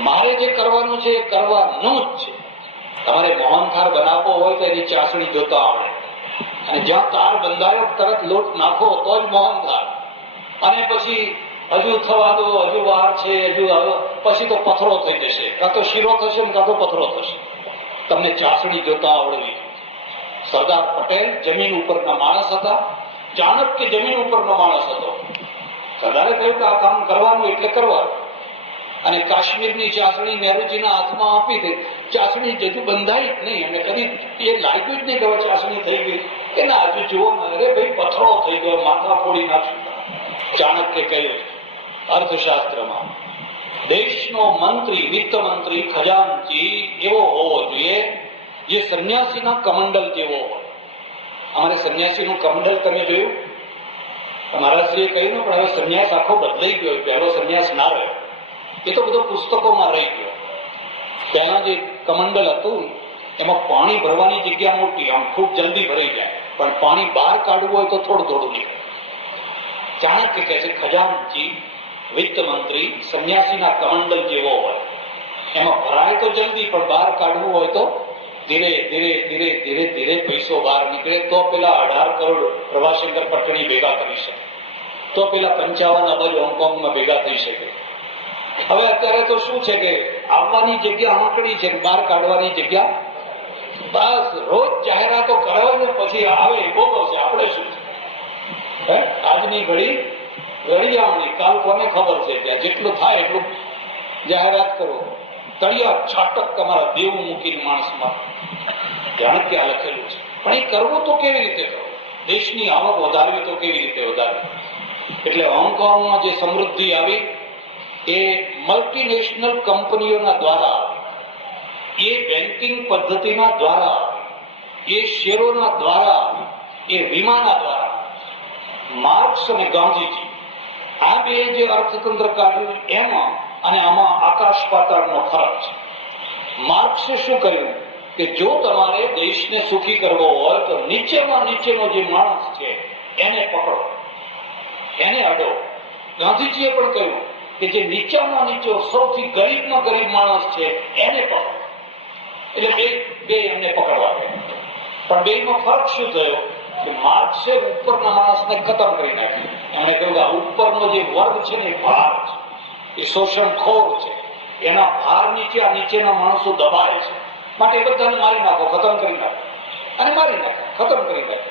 મારે જે કરવાનું છે એ કરવાનું જ છે. તમારે મોહનથાળ બનાવવો હોય તો એની ચાસણી જોતા આવડે, અને જ્યાં તાર બંધાયો તરત લોટ નાખો તો જ મોહનથાળ. અને પછી હજુ થવા દો, હજુ વાર છે, હજુ પછી તો પથરો થઈ જશે, કાં તો શીરો થશે ને કાં તો પથરો થશે. તમને ચાસણી જોતા આવડવી. સરદાર પટેલ જમીન ઉપરના માણસ હતા, ચાણક્ય જમીન ઉપરનો માણસ હતો. સરદારે કહ્યું કે આ કામ કરવાનું એટલે કરવાનું. અને કાશ્મીરની ચાસણી નહેરુજીના હાથમાં આપી દે. ચાસણી હજુ બંધાઈ જ નહીં, અને કદી એ લાગ્યું જ નહીં કે ચાસણી થઈ ગઈ. એના હજુ જુઓ, અરે ભાઈ પથરો થઈ ગયો, માથા ફોડી નાખ્યું. ચાણક્ય કહ્યું અર્થશાસ્ત્રમાં, દેશનો મંત્રી, વિત્ત મંત્રી, ખજાનચી એવો હોવો જોઈએ જે સંન્યાસીના કમંડલ જેવો હોય. અમારે સંન્યાસીનું કમંડલ તમે જોયું? મહારાજશ્રીએ કહ્યું ને, પણ હવે સંન્યાસ આખો બદલાઈ ગયો. પહેલો સંન્યાસ ના રહ્યો, એ તો બધો પુસ્તકોમાં રહી ગયો. પહેલા જે કમંડલ હતું એમાં પાણી ભરવાની જગ્યા મોટી, આમ ખૂબ જલ્દી ભરાઈ જાય, પણ પાણી બહાર કાઢવું હોય તો થોડું થોડું નીકળે. ચાણક્ય કહે છે ખજાનચી, વિત્ત મંત્રી સંન્યાસીના કમંડલ જેવો હોય. એમાં ભરાય તો જલ્દી, પણ બહાર કાઢવું હોય તો ધીરે ધીરે ધીરે ધીરે ધીરે પૈસો બહાર નીકળે. તો પેલા 18 કરોડ પ્રભાશંકર પટણી ભેગા કરી શકે, તો પેલા 55 અબજ હોંગકોંગમાં ભેગા થઈ શકે. હવે અત્યારે તો શું છે કે આવવાની જગ્યા આંકડી છે, બહાર કાઢવાની જગ્યા. બસ રોજ જાહેરાતો કરાવે ને પછી આવે બોલો છે. આપણે શું છે, આજની ઘડી ઘડિયાળની, કાલ કોને ખબર છે. ત્યાં જેટલું થાય એટલું જાહેરાત કરો. તળિયા છાટક તમારા દેવું મૂકીને માણસમાં ધ્યાન ક્યાં લખેલું છે. પણ એ કરવું તો કેવી રીતે કરવું? દેશની આવક વધારવી તો કેવી રીતે વધારવી? એટલે હોંગકોંગમાં જે સમૃદ્ધિ આવી એ મલ્ટીનેશનલ કંપનીઓના દ્વારા આવી, એ બેન્કિંગ પદ્ધતિના દ્વારા આવી, એ શેરોના દ્વારા આવી, એ વીમાના દ્વારા. માર્ક્સ અને ગાંધીજી આ બે જે અર્થતંત્ર કાઢ્યું એમાં અને આમાં આકાશ પાતાળનો ફરક છે. માર્ક્સે શું કર્યું કે જો તમારે દેશને સુખી કરવો હોય તો નીચેમાં નીચેનો જે માણસ છે એને પકડો, એને અડો. ગાંધીજીએ પણ કહ્યું કે જે નીચામાં નીચો સૌથી ગરીબમાં ગરીબ માણસ છે એને પકડો. એટલે બે એમને પકડવા ગયા. પણ બેમાં ફરક શું થયો કે માર્ક્સે ઉપરના માણસને ખતમ કરી નાખ્યું. એમણે કહ્યું કે આ ઉપરનો જે વર્ગ છે ને એ ભાર છે, એ શોષણખોર છે, એના ભાર નીચે આ નીચેના માણસો દબાય છે, માટે એ બધાને મારી નાખો, ખતમ કરી નાખો. અને મારી નાખો, ખતમ કરી નાખો,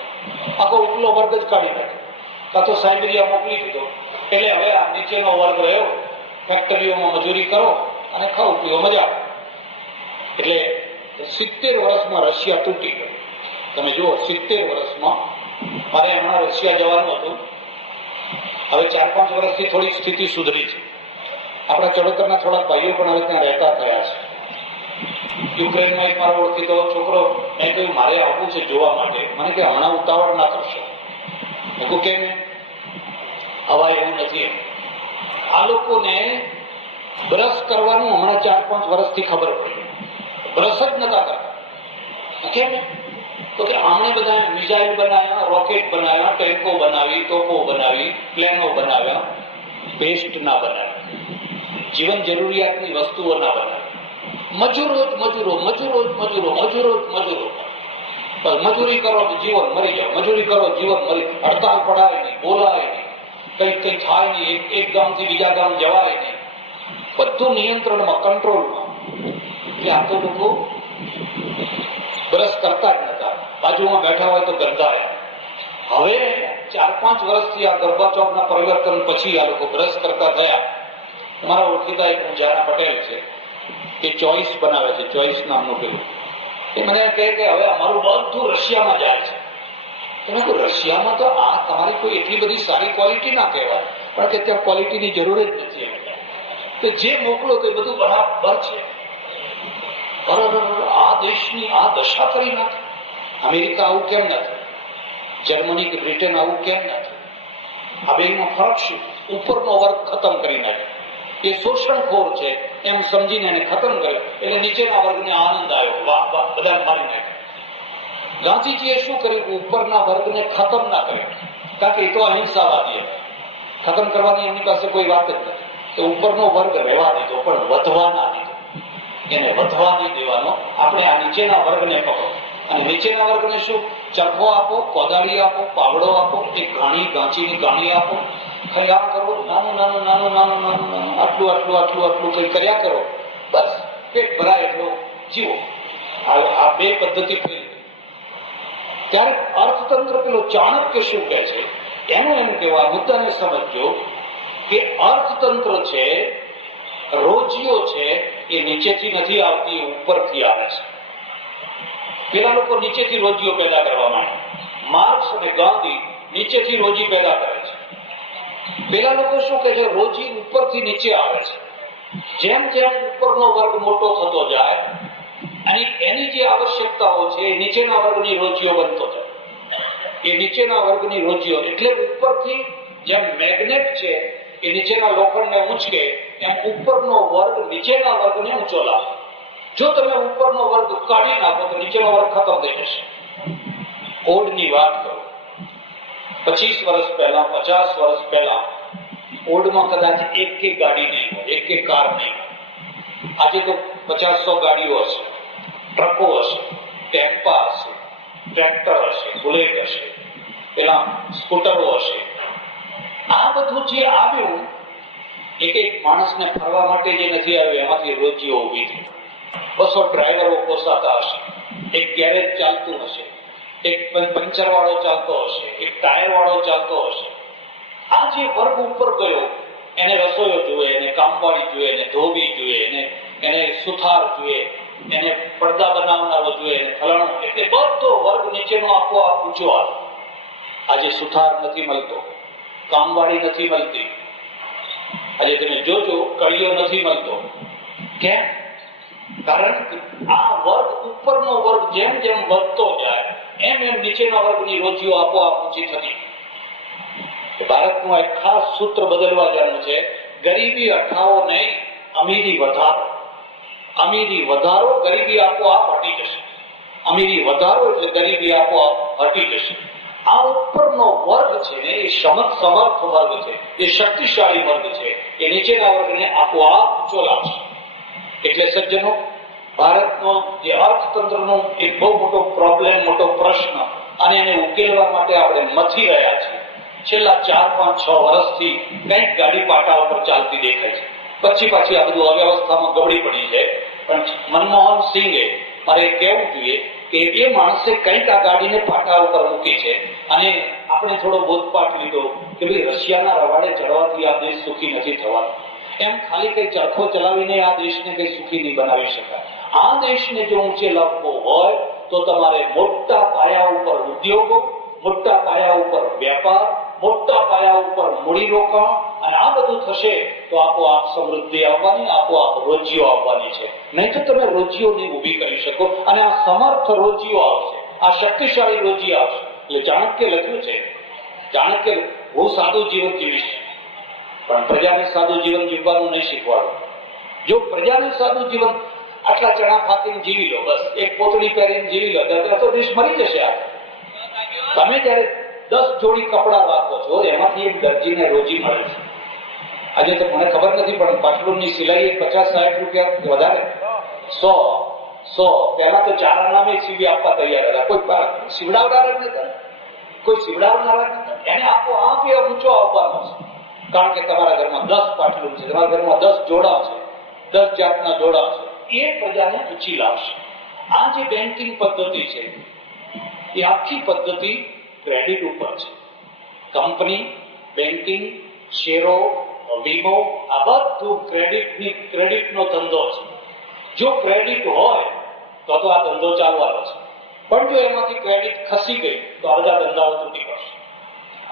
આખો ઉપલો વર્ગ જ કાઢી નાખો, કાં તો સાયબેરિયા મોકલી દીધો. એટલે હવે આ નીચેનો વર્ગ રહ્યો, ફેક્ટરીઓમાં મજૂરી કરો અને ખાઓ પીઓ મજા. એટલે 70 વર્ષમાં રશિયા તૂટી ગયો. તમે જુઓ, 70 વર્ષમાં. મારે હમણાં રશિયા જવાનું હતું. હવે 4-5 વર્ષથી થોડી સ્થિતિ સુધરી છે. આપણા ચડોતરના થોડાક ભાઈઓ પણ હવે ત્યાં રહેતા થયા છે. યુક્રેનમાં એક મારો ઓળખીતો છોકરો, મેં કહ્યું મારે આવવું છે જોવા માટે. મને કે હમણાં ઉતાવળ ના કરશો. મેં કહ્યું કેમ? હવા એવું નથી. આ લોકોને બ્રશ કરવાનું હમણાં 4-5 વર્ષથી ખબર પડી. બ્રશ જ નતા કરતા. કેમ? તો કે આમણે બધા મિસાઇલ બનાવ્યા, રોકેટ બનાવ્યા, ટેન્કો બનાવી, તોપો બનાવી, પ્લેનો બનાવ્યા, પેસ્ટ ના બનાવ્યા, જીવન જરૂરિયાતની વસ્તુઓ ના બનાવી. મજૂરો જ મજૂરો, મજૂરો જ મજૂરો, મજૂરો જ મજૂરો. મજૂરી કરો તો જીવન મરી જાવ, મજૂરી કરો જીવન મરી. હડતાલ પડાય નહીં, બોલાય નહીં, કઈ થાય નહીં, એક ગામથી બીજા ગામ જવાય નહીં, બધું નિયંત્રણમાં, કંટ્રોલમાં. એટલે આ તો લોકો બ્રશ કરતા જ નતા, બાજુમાં બેઠા હોય તો ગંધાયા. હવે 4-5 વર્ષથી આ ગર્ભાચોકના પરિવર્તન પછી આ લોકો બ્રશ કરતા થયા. મારા ઓળખીતા એક જાના પટેલ છે, એ ચોઈસ બનાવે છે, ચોઈસ નામનું પેલું. એ મને કહે કે હવે અમારું બધું રશિયામાં જાય છે. તમે કહો રશિયામાં તો આ તમારી કોઈ એટલી બધી સારી ક્વોલિટી ના કહેવાય, પણ કે ત્યાં ક્વોલિટીની જરૂર જ નથી. તો જે મોકલો તો એ બધું બરાબર છે. આ દેશની આ દશા કરી નથી. અમેરિકા આવું કેમ નથી? જર્મની કે બ્રિટન આવું કેમ નથી? આ બેનો ફરક શું? ઉપરનો વર્ગ ખતમ કરી નાખ્યો. એ શોષણખોર છે એમ સમજીને એને ખતમ કર્યો. એટલે નીચેના વર્ગને આનંદ આવ્યો, વાહ વાહ, બધા મારી નાખ્યો. ગાંધીજીએ શું કર્યું? ઉપરના વર્ગને ખતમ ના કર્યો, કારણ કે એ તો અહિંસાવાદી હતા. ખતમ કરવાની એમની પાસે કોઈ વાત જ નથી. તો ઉપરનો વર્ગ રહેવા દીધો, પણ વધવા ના દીધો. એને વધવા નહીં દેવાનો. આપણે આ નીચેના વર્ગને પકડો અને નીચેના વર્ગને શું? ચરખો આપો, કોદાળી આપો, પાવડો આપો, એક ઘાણી ગાંચીની ઘાણી આપો, ખાલી આમ કરો, નાનું નાનું નાનું નાનું નાનું નાનું આટલું આટલું આટલું આટલું કઈ કર્યા કરો, બસ પેટ ભરાય એટલો જીવો. આ બે પદ્ધતિ ફેલ. ત્યારે અર્થતંત્ર પેલો ચાણક્ય શું કહે છે એનું એમ કહેવા મુદ્દાને સમજો કે અર્થતંત્ર છે, રોજીઓ છે, એ નીચેથી નથી આવતી, ઉપરથી આવે છે. પેલા લોકો નીચેથી રોજીઓ પેદા કરવા માંડે. માર્ક્સ અને ગાંધી નીચેથી રોજી પેદા કરે છે. પેલા લોકો શું કહે છે? રોજી ઉપરથી નીચે આવે છે. જેમ જેમ ઉપરનો વર્ગ મોટો થતો જાય અને એની જે આવશ્યકતાઓ છે એ નીચેના વર્ગની રોજીઓ બનતો જાય. એ નીચેના વર્ગની રોજીઓ એટલે ઉપરથી જેમ મેગ્નેટ છે એ નીચેના લોખંડને ઊંચકે એમ ઉપરનો વર્ગ નીચેના વર્ગને ઊંચો લાવે. જો તમે ઉપરનો વર્ગ કાઢી નાખો તો નીચેનો વર્ગ ખતમ થઈ જશે. ઓડની વાત કરો, 25 વર્ષ પહેલા, 50 વર્ષ પહેલા ઓડમાં કદાચ એક ગાડી નહીં હોય, એક કાર નહીં હોય. આજે તો 50-100 ગાડીઓ હશે, ટ્રકો હશે, ટેમ્પા હશે, ટ્રેક્ટર હશે, બુલેટ હશે, પેલા સ્કૂટરો હશે. આ બધું જે આવ્યું એક માણસને ફરવા માટે જે નથી આવ્યું એમાંથી રોજીઓ ઉભી થઈ. 200 ડ્રાઈવરો પોસાતા હશે, એક ગેરેજ ચાલતું હશે, એક પંચર વાળો ચાલતો હશે, એક ટાયર વાળો ચાલતો હશે. આ જે વર્ગ ઉપર ગયો એને રસોઈયો જોઈએ, એને કામવાળી જોઈએ, એને ધોબી જોઈએ, એને સુથાર જોઈએ, એને પડદા બનાવનારો જોઈએ, એને ફલાણું, એટલે બધો વર્ગ નીચેનો આપોઆપ ઊંચો આવે. આજે સુથાર નથી મળતો, કામવાળી નથી મળતી. આજે તમે જોજો કળીઓ નથી મળતો. કેમ? કારણ કે આ વર્ગ ઉપરનો વર્ગ જેમ જેમ વધતો જાય એમ એમ નીચેના વર્ગની રોજીઓ આપોઆપ ઊંચી થતી. ભારતનું એક ખાસ સૂત્ર બદલવા જવાનું છે. ગરીબી હટાવો નહીં, અમીરી વધારો. અમીરી વધારો, ગરીબી આપોઆપ હટી જશે. અમીરી વધારો એટલે ગરીબી આપોઆપ હટી જશે. આ ઉપરનો વર્ગ છે ને એ સમર્થ વર્ગ છે, એ શક્તિશાળી વર્ગ છે, એ નીચેના વર્ગને આપોઆપ ઊંચો લાવશે. એટલે સજ્જનો, ભારતનો જે અર્થતંત્રનો એક બહુ મોટો પ્રોબ્લેમ, મોટો પ્રશ્ન, અને એને ઉકેલવા માટે આપણે મથી રહ્યા છીએ. છેલ્લા 4-5-6 વર્ષથી કંઈક ગાડી પાટા ઉપર ચાલતી દેખાય છે. પછી પાછી આ બધું અવ્યવસ્થામાં ગબડી પડી છે. પણ મનમોહન સિંઘે મારે કહેવું જોઈએ કે એ માણસે કંઈક આ ગાડીને પાટા ઉપર મૂકી છે. અને આપણે થોડો બોધપાઠ લીધો કે ભાઈ રશિયાના રવાડે ચડવાથી આ દેશ સુખી નથી થવાનો. એમ ખાલી કઈ ચરખો ચલાવીને આ દેશને કઈ સુખી નહીં બનાવી શકાય. આ દેશને જો ઊંચે લાવવો હોય તો તમારે મોટા પાયા ઉપર ઉદ્યોગો, મોટા પાયા ઉપર વેપાર, મોટા પાયા ઉપર મૂડીરોકાણ, અને આ બધું થશે તો આપોઆપ સમૃદ્ધિ આવવાની, આપોઆપ રોજીઓ આવવાની છે. નહીં તો તમે રોજીઓ નહીં ઉભી કરી શકો. અને આ સમર્થ રોજીઓ આવશે, આ શક્તિશાળી રોજી આવશે. એટલે ચાણક્ય લખ્યું છે, ચાણક્ય બહુ સાદું જીવન જીવીશ પણ પ્રજાને સાદું જીવન જીવવાનું નહીં શીખવાડું. જો પ્રજાને સાદું જીવન આટલા ચણા ફાકીને જીવી લો, બસ એક પોતળી પહેરીને જીવી લો, તો દેશ મરી જશે. આ તમે જયારે 10 જોડી કપડા રાખો છો એમાંથી એક દરજીને રોજી મળે છે. આજે તો મને ખબર નથી પણ પાટલુનની સિલાઈ 50-60 રૂપિયા વધારે, 100 પહેલા તો 4 નામે સીવી આપવા તૈયાર હતા. કોઈ સીવડાવનાર જ નતા, કોઈ સીવડાવનાર જ નતા. એને આપો આપ એ ઊંચો આવવાનો છે. કારણ કે તમારા ઘરમાં 10 પાટલું છે, તમારા ઘરમાં 10 જોડા છે, 10 જાતના જોડા છે, એ પ્રજાને ઊંચી લાવશે. આ જે બેન્કિંગ પદ્ધતિ છે એ આખી પદ્ધતિ ક્રેડિટ ઉપર છે. કંપની, બેન્કિંગ, શેરો, વીમો, આ બધું ક્રેડિટનો ધંધો છે. જો ક્રેડિટ હોય તો આ ધંધો ચાલવાનો છે. પણ જો એમાંથી ક્રેડિટ ખસી ગઈ તો અડધા ધંધાઓ તૂટી પડશે.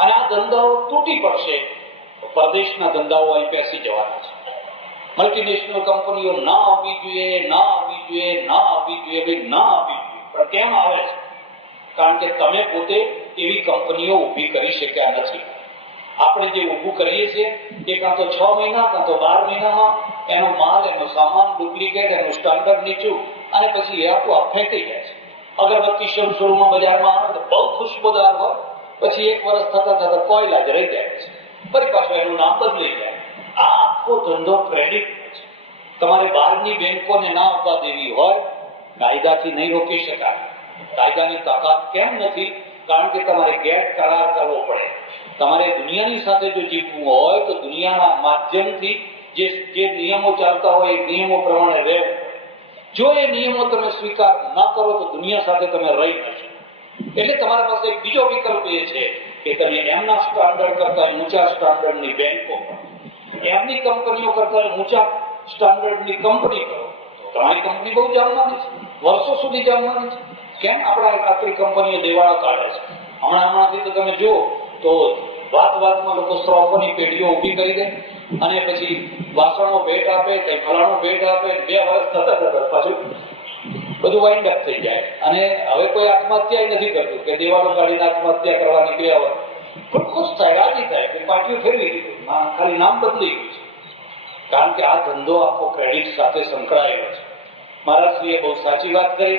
અને આ ધંધાઓ તૂટી પડશે તો પરદેશના ધંધાઓ અહીં પેસી જવાના છે. મલ્ટીનેશનલ કંપનીઓ ના આવવી જોઈએ, ના આવવી જોઈએ, ના આવવી જોઈએ, ભાઈ ના આવવી જોઈએ. પણ કેમ આવે છે? કારણ કે તમે પોતે એવી કંપનીઓ ઊભી કરી શક્યા નથી. આપણે જે ઊભું કરીએ છીએ એ કાં તો 6 મહિના કાં તો 12 મહિનામાં એનો માલ, એનો સામાન ડુપ્લિકેટ, એનું સ્ટાન્ડર્ડ નીચું, અને પછી એ આપોઆપ ફેંકી જાય છે. અગરબત્તી શરૂમાં બજારમાં આવે તો બહુ ખુશ્બુદાર હોય, પછી 1 વર્ષ થતા કોયલા જ રહી જાય છે. ફરી પાછું એનું નામ બદલી જાય. આ આખો ધંધો ક્રેડિટનો છે. તમારે બહારની બેંકોને ના આવવા દેવી હોય, કાયદાથી નહીં રોકી શકાય. કાયદાની તાકાત કેમ નથી? કારણ કે તમારે ગેટ કરાર કરવો પડે. તમારે દુનિયાની સાથે જો જીવવું હોય તો દુનિયાના માધ્યમથી જે નિયમો ચાલતા હોય એ નિયમો પ્રમાણે રહેવું. જો એ નિયમો તમે સ્વીકાર ન કરો તો દુનિયા સાથે તમે રહી ન શકો. એટલે તમારા પાસે એક બીજો વિકલ્પ એ છે કે તમે એમના સ્ટાન્ડર્ડ કરતા ઊંચા સ્ટાન્ડર્ડની બેંકો, એમની કંપનીઓ કરતા ઊંચા સ્ટાન્ડર્ડની કંપની કરો. તમારી કંપની બહુ જામવાની છે, વર્ષો સુધી જામવાની છે. કેમ આપણી કંપનીઓ દેવાળા કાઢે છે? હમણાંથી તો તમે જુઓ તો વાતમાં લોકો સ્ટ્રોફોની પેઢીઓ ઊભી કરી દે અને પછી વાસણો ભેટ આપે, કઈ ફલાણો ભેટ આપે, 2 વર્ષ થતા પાછું બધું વાઇન્ડ અપ થઈ જાય. અને હવે કોઈ આત્મહત્યા નથી કરતું કે દેવાળો કાઢીને આત્મહત્યા કરવાની 2 વર્ષ. પણ ખુશ થાય, રાજી થાય કે પાટીઓ ફેરવી દીધું, ખાલી નામ બદલી ગયું છે. કારણ કે આ ધંધો આખો ક્રેડિટ સાથે સંકળાયેલો છે. મહારાજશ્રીએ બહુ સાચી વાત કરી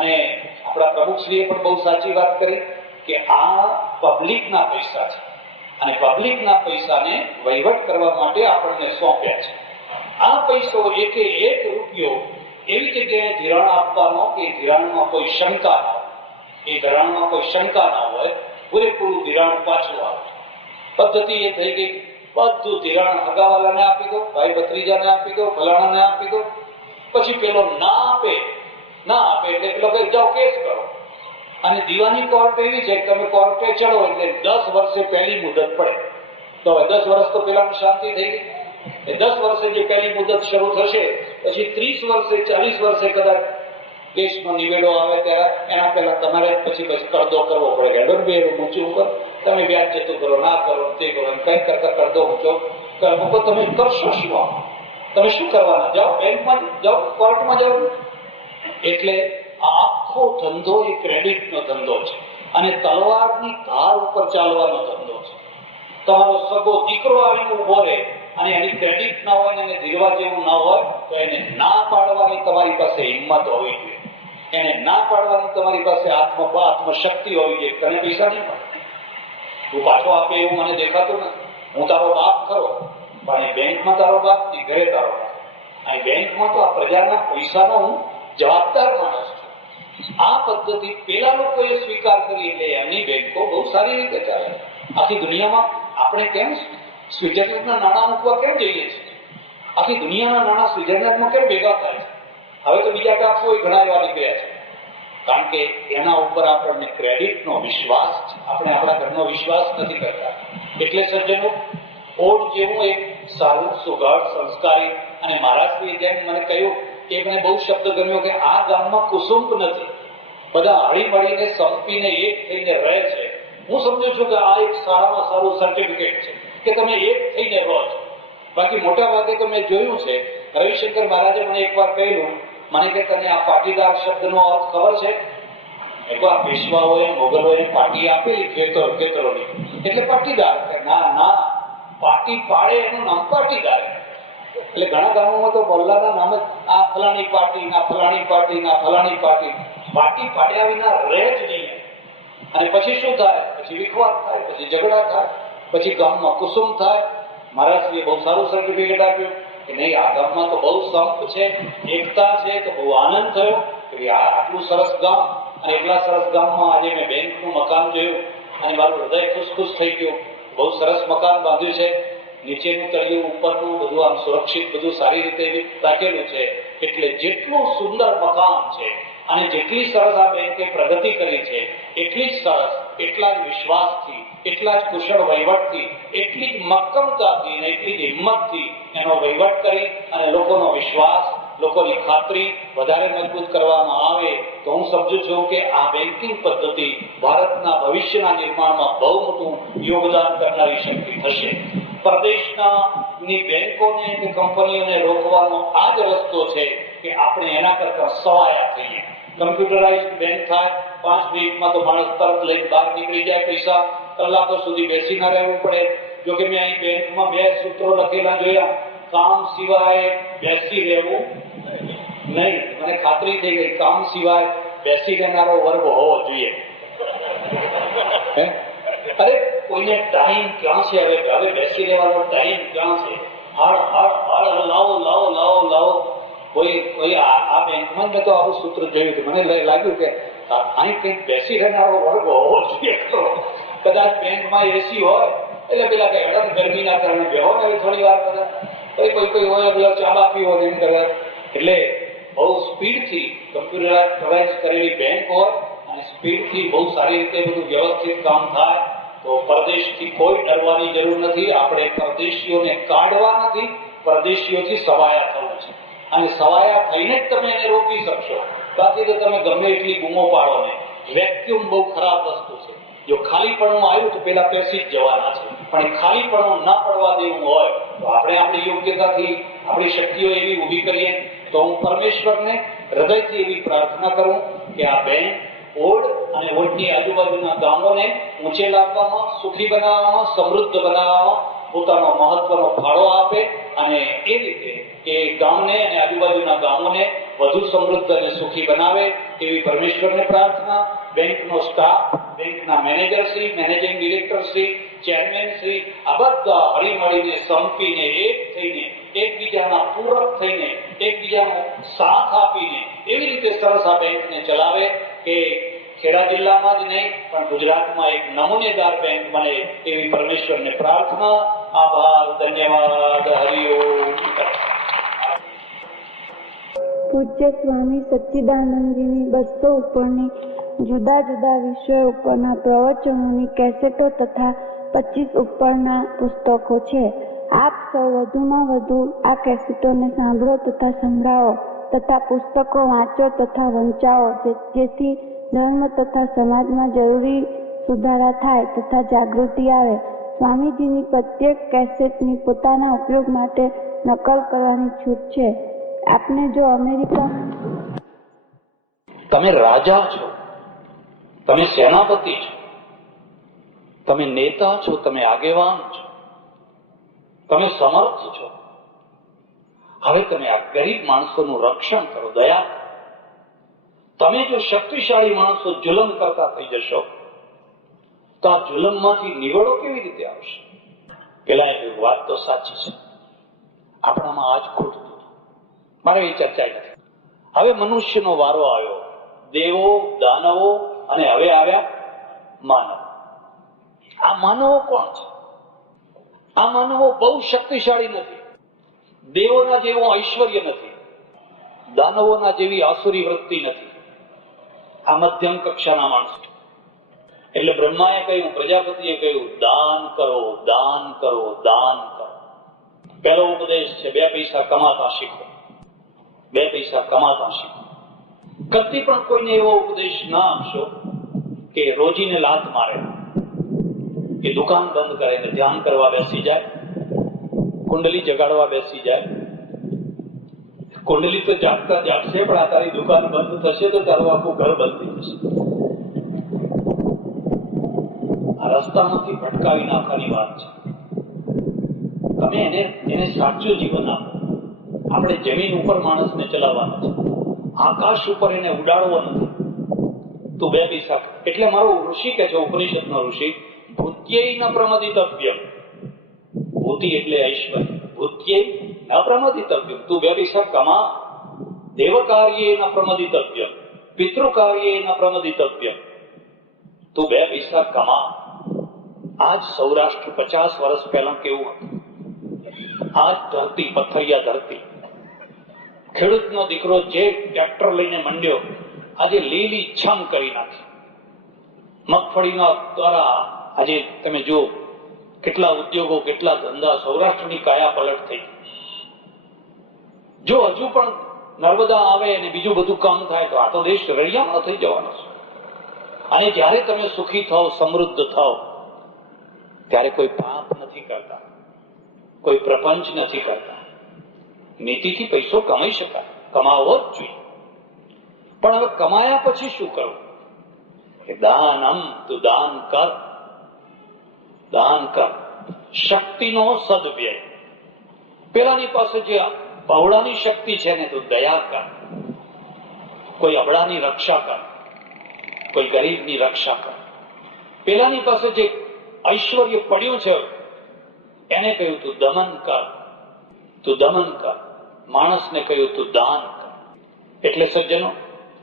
અને આપણા પ્રમુખશ્રીએ પણ બહુ સાચી વાત કરી કે આ પબ્લિકના પૈસા છે અને પબ્લિકના પૈસાને વહીવટ કરવા માટે આપણને સોંપ્યા છે. આ પૈસો એકે એક રૂપિયો એવી જગ્યાએ ધિરાણ આપવાનો કે ધિરાણમાં કોઈ શંકા ન હોય, એ ધિરાણમાં કોઈ શંકા ના હોય, પૂરેપૂરું ધિરાણ પાછું આવે. પદ્ધતિ એ થઈ ગઈ, બધું ધિરાણ હગાવાલાને આપી દો, ભાઈ ભત્રીજાને આપી દો, ફલાણાને આપી દો. પછી પેલો ના આપે એટલે પેલો કઈ જાઓ કેસ કરો. અને દીવાની કોર્ટ એવી છે કે તમે કોર્ટે ચડો એટલે 10 વર્ષે પહેલી મુદત પડે. તો હવે 10 વર્ષ તો પેલાની શાંતિ થઈ ગઈ. એ 10 વર્ષે જે પહેલી મુદત શરૂ થશે પછી 30 વર્ષે 40 વર્ષે કદાચ કેસનો નિવેડો આવે ત્યારે એના પહેલા તમારે પછી કરદો કરવો પડે કે બે ઊંચું કરો, તમે વ્યાજ જતું કરો, ના કરો તે કરો, કઈ કરતા કરદો ઊંચો મૂકો. તમે કરશો શું? તમે શું કરવાના? જાઓ બેંકમાં જાઓ, કોર્ટમાં જાઓ. એટલે આખો ધંધો એ ક્રેડિટનો ધંધો છે અને તલવારની ધાર ઉપર ચાલવાનો ધંધો છે. તમારો સગો દીકરો આવીને ઉભો રહે અને એની ક્રેડિટ ના હોય ને એને ધીરવા જેવું ના હોય તો એને ના પાડવાની તમારી પાસે હિંમત હોવી જોઈએ. એને ના પાડવાની તમારી પાસે આત્મશક્તિ હોવી જોઈએ. તને પૈસા નહીં મળે, તું પાછો આપે એવું મને દેખાતું નથી. હું તારો બાપ ખરો, પણ એ બેંકમાં તારો બાપ નહીં, ઘરે તારો બાપ. અહીં બેંકમાં તો આ પ્રજાના પૈસાનો હું જવાબદાર માણસ છું. આ પદ્ધતિ પેલા લોકોએ સ્વીકાર કરી એટલે એમની બેંકો બહુ સારી રીતે ચાલે. આખી દુનિયામાં આપણે કેમ સ્વિટ્ઝરલેન્ડના નાણાં મૂકવા કેમ જઈએ છીએ? આખી દુનિયાના નાણાં સ્વિટ્ઝરલેન્ડમાં કેમ ભેગા થાય છે? હવે તો બીજા ટાપુઓ ઘણા એવા નીકળ્યા છે. કારણ કે એના ઉપર આપણને ક્રેડિટનો વિશ્વાસ છે. આપણે આપણા ઘરનો વિશ્વાસ નથી કરતા. એટલે સજ્જનો, ઓડ જેવું એક સારું, સુઘડ, સંસ્કારી અને મહારાજશ્રીએ જેમ મને કહ્યું કે મને બહુ શબ્દ ગમ્યો કે આ ગામમાં કુસુંબ નથી, બધા હળી મળીને સંપીને એક થઈને રહે છે. હું સમજુ છું કે આ એક સારામાં સારું સર્ટિફિકેટ છે કે તમે એક થઈને રહો છો. બાકી મોટા ભાગે તો મેં જોયું છે, રવિશંકર મહારાજે મને એકવાર કહેલું, મને કે તને આ પાટીદાર શબ્દનો અર્થ ખબર છે? એકવાર પેશવાઓએ મોગલોએ પાટી આપેલી ખેતરોની એટલે પાટીદાર. ના, પાટી પાડે એનું નામ પાટીદાર. એટલે ઘણા ગામોમાં તો મોલ્લાના નામ જ આ ફલાણી પાર્ટી, ના ફલાણી પાર્ટી, ના ફલાણી પાર્ટી. પાર્ટી પાડ્યા વિના રહે જ નહીં. અને પછી શું થાય? પછી વિખવાદ થાય, પછી ઝઘડા થાય, પછી ગામમાં કુસુમ થાય. મહારાજશ્રીએ બહુ સારું સર્ટિફિકેટ આપ્યું કે નહીં, આ ગામમાં તો બહુ સંપ છે, એકતા છે. તો બહુ આનંદ થયો કે આટલું સરસ ગામ અને એટલા સરસ ગામમાં આજે મેં બેંકનું મકાન જોયું અને મારું હૃદય ખુશ થઈ ગયું. બહુ સરસ મકાન બાંધ્યું છે, નીચેનું તળિયું ઉપરનું બધું આમ સુરક્ષિત, બધું સારી રીતે રાખેલું છે. એટલે જેટલું સુંદર મકાન છે અને જેટલી સરસ આ બેંકે પ્રગતિ કરી છે એટલી જ સરસ, એટલા જ વિશ્વાસથી, એટલા જ કુશળ વહીવટથી, એટલી જ મક્કમતાથી અને એટલી જ હિંમતથી એનો વહીવટ કરી અને લોકોનો વિશ્વાસ, લોકોની ખાતરી વધારે મજબૂત કરવામાં આવે તો હું સમજુ છું કે આ બેન્કિંગ પદ્ધતિ ભારતના ભવિષ્યના નિર્માણમાં બહુ મોટું યોગદાન કરનારી શક્તિ થશે. પરદેશની બેંકોને કે કંપનીઓને રોકવાનો આ જ રસ્તો છે કે આપણે એના કરતા સવાયા થઈએ. કમ્પ્યુટરાઇઝ બેંક થાય, 5 મિનિટમાં તો માણસ તરત લઈને બહાર નીકળી જાય. પૈસા કલાકો સુધી બેસી ના રહેવું પડે. જોકે મેં અહીં બેંકમાં 2 સૂત્રો લખેલા જોયા, કામ સિવાય બેસી રહેવું નહીં. મને ખાતરી થઈ ગઈ કામ સિવાય બેસી રહેનારો વર્ગ હોવો જોઈએ. અરે કોઈને ટાઈમ ક્યાં છે? હવે બેસી રહેવાનો ટાઈમ ક્યાં છે? હળ લાવો લાવો લાવો લાવો. કોઈ આ બેંકમાં મેં તો આવું સૂત્ર જોયું હતું. મને લાગ્યું કે અહીં કંઈક બેસી રહેનારો વર્ગ હોવો જોઈએ. કદાચ બેંકમાં એસી હોય એટલે પેલા કે હડક ગરમીના કારણે બેહો ને થોડી વાર બધા કોઈ હોય પેલા ચાબા પીવો એમ કરે. એટલે બહુ સ્પીડથી કમ્પ્યુટરાઇઝ કરેલી બેંક હોય અને સ્પીડથી બહુ સારી રીતે બધું વ્યવસ્થિત કામ થાય તો પરદેશથી કોઈ ડરવાની જરૂર નથી. આપણે પરદેશીઓને કાઢવા નથી, પરદેશીઓથી સવાયા થવું છે. અને સવાયા થઈને જ તમે એને રોકી શકશો. બાકી તો તમે ગમે એટલી બૂમો પાડો ને. વેક્યુમ બહુ ખરાબ વસ્તુ છે. જો ખાલીપણું આવ્યું તો પેલા પેસી જ જવાના છે. પણ એ ખાલીપણું ના પડવા દેવું હોય તો આપણે આપણી યોગ્યતાથી આપણી શક્તિઓ એવી ઊભી કરીએ. તો હું પરમેશ્વરને હૃદયથી એવી પ્રાર્થના કરું કે આ બેંક ઓડ અને ઓડની આજુબાજુના ગામોને ઊંચે લાવવામાં, સુખી બનાવવામાં, સમૃદ્ધ બનાવવામાં પોતાનો મહત્વનો ફાળો આપે અને એ રીતે એ ગામને અને આજુબાજુના ગામોને વધુ સમૃદ્ધ અને સુખી બનાવે એવી પરમેશ્વરને પ્રાર્થના. બેંકનો સ્ટાફ, બેંકના મેનેજરશ્રી, મેનેજિંગ ડિરેક્ટરશ્રી, ચેરમેનશ્રી આ બધા હળીમળીને સંપીને એક થઈને એકબીજાના પૂરક થઈને એકબીજાનો સાથ આપીને એવી રીતે સરસ આ બેંકને ચલાવે કે ખેડા જિલ્લામાં જ નહીં પણ ગુજરાતમાં એક નમૂનેદાર બેંક બને એવી પરમેશ્વરને પ્રાર્થના. આભાર, ધન્યવાદ, હરિઓમ. પૂજ્ય સ્વામી સચ્ચિદાનંદજીની 200 ઉપરની જુદા જુદા વિષયો ઉપરના પ્રવચનોની કેસેટો તથા 25 ઉપરના પુસ્તકો છે. આપ સૌ વધુમાં વધુ આ કેસેટોને સાંભળો તથા સંભળાવો તથા પુસ્તકો વાંચો તથા વંચાવો, જેથી ધર્મ તથા સમાજમાં જરૂરી સુધારા થાય તથા જાગૃતિ આવે. સ્વામીજીની પ્રત્યેક કેસેટની પોતાના ઉપયોગ માટે નકલ કરવાની છૂટ છે. આપને જો અમેરિકા તમે રાજા છો, તમે સેનાપતિ છો, તમે નેતા છો, તમે આગેવાન છો, તમે સમર્થ છો. હવે તમે આ ગરીબ માણસોનું રક્ષણ કરો, દયા કરો. તમે જો શક્તિશાળી માણસો જુલમ કરતા થઈ જશો તો આ જુલમમાંથી નિવડો કેવી રીતે આવશે? પેલા એ વાત તો સાચી છે, આપણામાં આ જ ખોટું. મારે એ ચર્ચા નથી. હવે મનુષ્યનો વારો આવ્યો. દેવો, દાનવો અને હવે આવ્યા માનવ. આ માનવો કોણ છે? આ માનવો બહુ શક્તિશાળી નથી. દેવોના જેવો ઐશ્વર્ય નથી, દાનવોના જેવી આસુરી વૃત્તિ નથી. આ મધ્યમ કક્ષાના માણસો. એટલે બ્રહ્માએ કહ્યું, પ્રજાપતિએ કહ્યું, દાન કરો, દાન કરો, દાન કરો. પહેલો ઉપદેશ છે 2 પૈસા કમાતા શીખો. 2 પૈસા કમાતા શીખો. કદી પણ કોઈને એવો ઉપદેશ ના આપશો કે રોજીને લાત મારે, કે દુકાન બંધ કરે, ધ્યાન કરવા બેસી જાય, કુંડલી જગાડવા બેસી જાય. કુંડલી તો જાગતા જાગશે, પણ આ તારી દુકાન બંધ થશે તો તારું આખું ઘર બંધ થઈ જશે. આ રસ્તામાંથી ભટકાવી નાખવાની વાત છે. તમે એને સાચું જીવન આપો. આપણે જમીન ઉપર માણસને ચલાવવાનો છે, આકાશ ઉપર એને ઉડાડવો નથી. તું 2 પૈસા એટલે મારો ઋષિ કે છે, ઉપનિષદનો ઋષિ, ભૂત્યૈ ન પ્રમદિતવ્યમ. ભૂતિ એટલે ઐશ્વર્ય. ભૂત્યૈ ન પ્રમદિતવ્યમ. તું 2 પૈસા કમા. દેવ કાર્યે ન પ્રમદિતવ્યમ, પિતૃ કાર્યે ન પ્રમદિતવ્યમ. તું 2 પૈસા કમા. આજ સૌરાષ્ટ્ર 50 વર્ષ પહેલા કેવું હતું? આજ ધરતી, પથ્થરિયા ધરતી. ખેડૂતનો દીકરો જે ટ્રેક્ટર લઈને મંડ્યો, આજે લીલી છમ કરી નાખી. મગફળીના દ્વારા આજે તમે જુઓ કેટલા ઉદ્યોગો, કેટલા ધંધા, સૌરાષ્ટ્રની કાયા પલટ થઈ. જો હજુ પણ નર્મદા આવે અને બીજું બધું કામ થાય તો આ તો દેશ રળિયામણો થઈ જવાનો છે. અને જ્યારે તમે સુખી થાવ, સમૃદ્ધ થાવ, ત્યારે કોઈ પાપ નથી કરતા, કોઈ પ્રપંચ નથી કરતા. નીતિથી પૈસો કમાઈ શકાય, કમાવો જ જોઈએ. પણ હવે કમાયા પછી શું કરવું? કે દાનમ, તું દાન કર, દાન કર. શક્તિનો સદવ્યય. પેલાની પાસે જે બહોળાની શક્તિ છે ને, તું દયા કર. કોઈ અબળાની રક્ષા કર, કોઈ ગરીબની રક્ષા કર. પેલાની પાસે જે ઐશ્વર્ય પડ્યું છે એને કહ્યું તું દમન કર. તું દમન કર, માણસને કહ્યું તું દાન કર. એટલે સજ્જનો,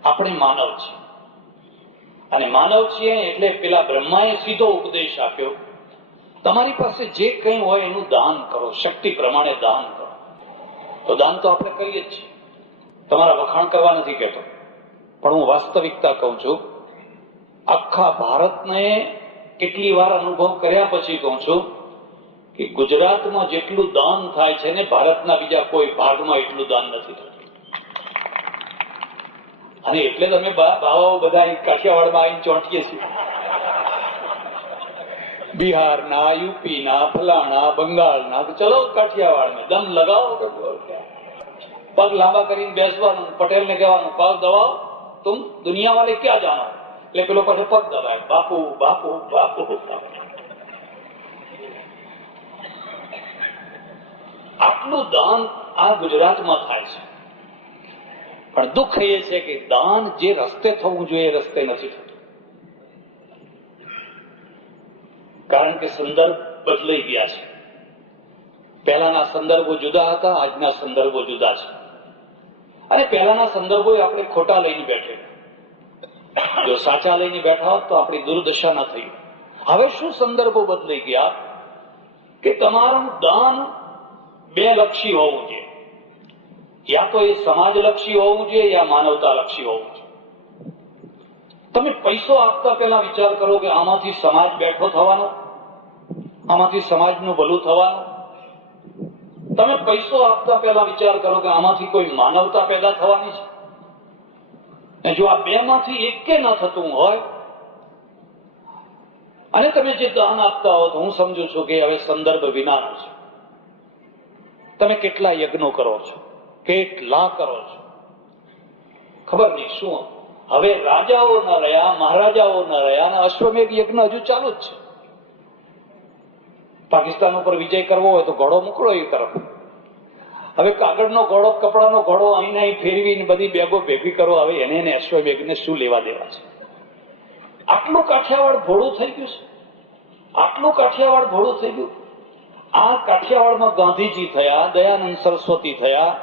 આપણે માનવ છીએ, અને માનવ છીએ એટલે પેલા બ્રહ્માએ સીધો ઉપદેશ આપ્યો, તમારી પાસે જે કંઈ હોય એનું દાન કરો, શક્તિ પ્રમાણે દાન કરો. તો દાન તો આપણે કરીએ જ છીએ, તમારા વખાણ કરવા નથી કહેતો, પણ હું વાસ્તવિકતા કહું છું. આખા ભારતને કેટલી વાર અનુભવ કર્યા પછી કહું છું કે ગુજરાતમાં જેટલું દાન થાય છે ને ભારતના બીજા કોઈ ભાગમાં એટલું દાન નથી થતું. અને એટલે તમે બાવાઓ બધા કાઠિયાવાડમાં આવીને ચોંટીએ છીએ. બિહારના, યુપીના, ફલાણા, બંગાળના, ચલો કાઠિયાવાડમાં દમ લગાવો કે પગ લાંબા કરીને બેસવાનું, પટેલને કહેવાનું પગ દબાવો, તુમ દુનિયા વાલે ક્યાં જાનો. એટલે પેલો પાસે પગ દબાય, બાપુ બાપુ બાપુ. આટલું દાન આ ગુજરાતમાં થાય છે, પણ દુઃખ એ છે કે દાન જે રસ્તે થવું જોઈએ એ રસ્તે નથી થતું. કારણ કે સંદર્ભ બદલાઈ ગયા છે. પહેલાના સંદર્ભો જુદા હતા, આજના સંદર્ભો જુદા છે. અને પહેલાના સંદર્ભો આપણે ખોટા લઈને બેઠે, જો સાચા લઈને બેઠા હોત તો આપણી દુર્દશા ન થઈ. હવે શું સંદર્ભો બદલાઈ ગયા કે તમારું દાન બે લક્ષી હોવું જોઈએ. યા તો એ સમાજલક્ષી હોવું જોઈએ યા માનવતાલક્ષી હોવું જોઈએ. તમે પૈસો આપતા પહેલા વિચાર કરો કે આમાંથી સમાજ બેઠો થવાનો, આમાંથી સમાજનું ભલું થવાનું. તમે પૈસો આપતા પહેલા વિચાર કરો કે આમાંથી કોઈ માનવતા પેદા થવાની છે. અને જો આ બે માંથી એકે ન થતું હોય અને તમે જે દાન આપતા હો તો હું સમજુ છું કે હવે સંદર્ભ વિનાનું છે. તમે કેટલા યજ્ઞો કરો છો, કેટલા કરો છો, ખબર નહીં શું. હવે રાજાઓ ન રહ્યા, મહારાજાઓ ન રહ્યા, અને અશ્વમેઘ યજ્ઞ હજુ ચાલુ જ છે. પાકિસ્તાન ઉપર વિજય કરવો હોય તો ઘોડો મોકલો એ તરફ. હવે કાગળનો ઘોડો, કપડાનો ઘોડો અહીં અહીં ફેરવીને બધી બેગો ભેગી કરો. હવે એને અશ્વમેઘને શું લેવા દેવા છે? આટલું કાઠિયાવાડ ભોળું થઈ ગયું છે, આટલું કાઠિયાવાડ ભોળું થઈ ગયું. આ કાઠિયાવાડમાં ગાંધીજી થયા, દયાનંદ સરસ્વતી થયા.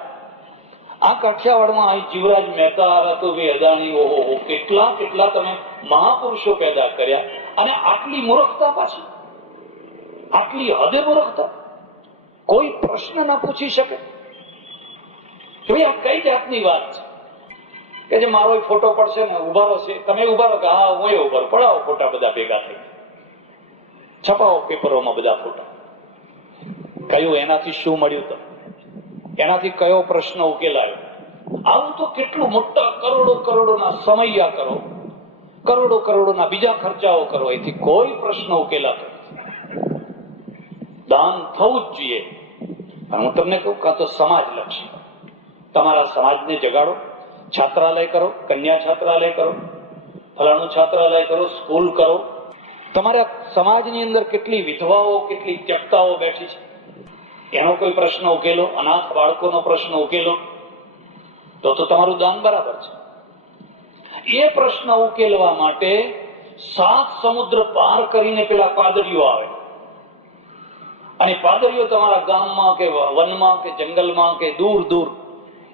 આ કાઠિયાવાડમાં અહીં જીવરાજ મહેતા, રતુભાઈ અદાણી, ઓહો કેટલા કેટલા તમે મહાપુરુષો પેદા કર્યા. અને આટલી મૂર્ખતા પાછી, આટલી હદે મૂર્ખતા. કોઈ પ્રશ્ન ના પૂછી શકે કે ભાઈ આ કઈ જાતની વાત છે કે જે મારો ફોટો પડશે ને ઉભારો છે, તમે ઉભારો કે હા હું ઉભારો, પડાવો ફોટા બધા ભેગા થઈ, છપાવો પેપરોમાં બધા ફોટા. કયું એનાથી શું મળ્યું તમને? એનાથી કયો પ્રશ્ન ઉકેલાયો? આવું તો કેટલું મોટા કરોડો કરોડોના સમયા કરો, કરોડો કરોડોના બીજા ખર્ચાઓ કરો, એથી કોઈ પ્રશ્ન ઉકેલાતો. દાન થવું જ જોઈએ. હું તમને કહું, કાં તો સમાજ લક્ષી, તમારા સમાજને જગાડો, છાત્રાલય કરો, કન્યા છાત્રાલય કરો, ફલાણું છાત્રાલય કરો, સ્કૂલ કરો. તમારા સમાજની અંદર કેટલી વિધવાઓ, કેટલી ત્યક્તાઓ બેઠી છે, એનો કોઈ પ્રશ્ન ઉકેલો. અનાથ બાળકોનો પ્રશ્ન ઉકેલો, તો તમારું દાન બરાબર છે. એ પ્રશ્ન ઉકેલવા માટે 7 સમુદ્ર પાર કરીને પેલા પાદરીઓ આવે, અને પાદરીઓ તમારા ગામમાં કે વનમાં કે જંગલમાં કે દૂર દૂર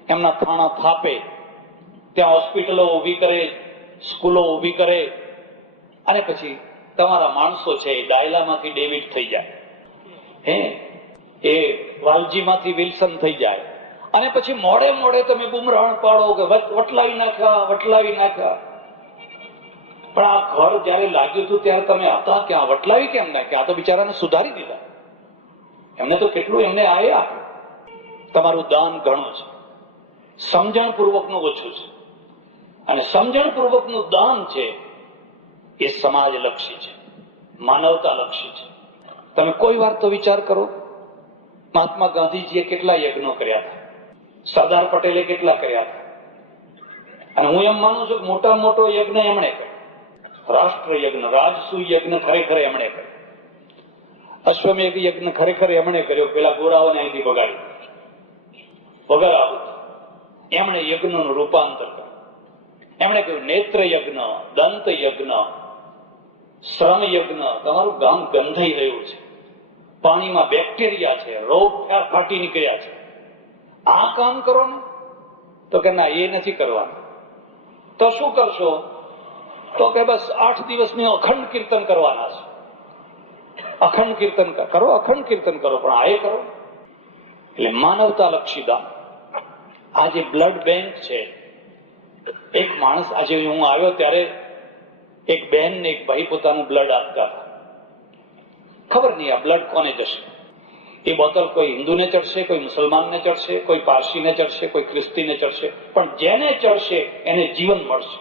એમના થાણા થાપે, ત્યાં હોસ્પિટલો ઉભી કરે, સ્કૂલો ઉભી કરે, અને પછી તમારા માણસો છે એ ડાયલામાંથી ડેવિડ થઈ જાય, એ વાલજીમાંથી વિલ્સન થઈ જાય. અને પછી મોડે મોડે તમે બુમરાણ પાડો કે વટલાવી નાખ્યા, વટલાવી નાખ્યા. પણ આ ઘર જયારે લાગ્યું હતું ત્યારે તમે હતા કે આ વટલાવી કેમ નાખ્યા? આ તો બિચારાને સુધારી દીધા, એમને તો કેટલું એમને આપ્યું. તમારું દાન ઘણું છે, સમજણપૂર્વકનું ઓછું છે. અને સમજણપૂર્વકનું દાન છે એ સમાજલક્ષી છે, માનવતાલક્ષી છે. તમે કોઈ વાર તો વિચાર કરો, મહાત્મા ગાંધીજીએ કેટલા યજ્ઞો કર્યા હતા, સરદાર પટેલે કેટલા કર્યા હતા. અને હું એમ માનું છું કે મોટા મોટો યજ્ઞ એમણે કર્યો, રાષ્ટ્ર યજ્ઞ, રાજસુ યજ્ઞ ખરેખર એમણે કર્યો, અશ્વમેઘ યજ્ઞ ખરેખર એમણે કર્યો. પેલા ગોરાઓને અહીંથી બગાડી વગર આવું એમણે યજ્ઞનું રૂપાંતર કર્યું. એમણે કહ્યું નેત્ર યજ્ઞ, દંત યજ્ઞ, શ્રમ યજ્ઞ. તમારું ગામ ગંધાઈ રહ્યું છે, પાણીમાં બેક્ટેરિયા છે, રોગ ફાટી નીકળ્યા છે, આ કામ કરો ને, તો કે ના એ નથી કરવાનું. તો શું કરશો? તો કે બસ 8 દિવસની અખંડ કીર્તન કરવાના છે. અખંડ કીર્તન કરો, અખંડ કીર્તન કરો, પણ આ એ કરો. એટલે માનવતા લક્ષી દાન. આ જે બ્લડ બેંક છે, એક માણસ, આજે હું આવ્યો ત્યારે એક બહેન ને એક ભાઈ પોતાનું બ્લડ આપતા હતા. ખબર નહીં આ બ્લડ કોને જશે. એ બોટલ કોઈ હિન્દુને ચડશે, કોઈ મુસલમાનને ચડશે, કોઈ પારસીને ચડશે, કોઈ ખ્રિસ્તીને ચડશે, પણ જેને ચડશે એને જીવન મળશે.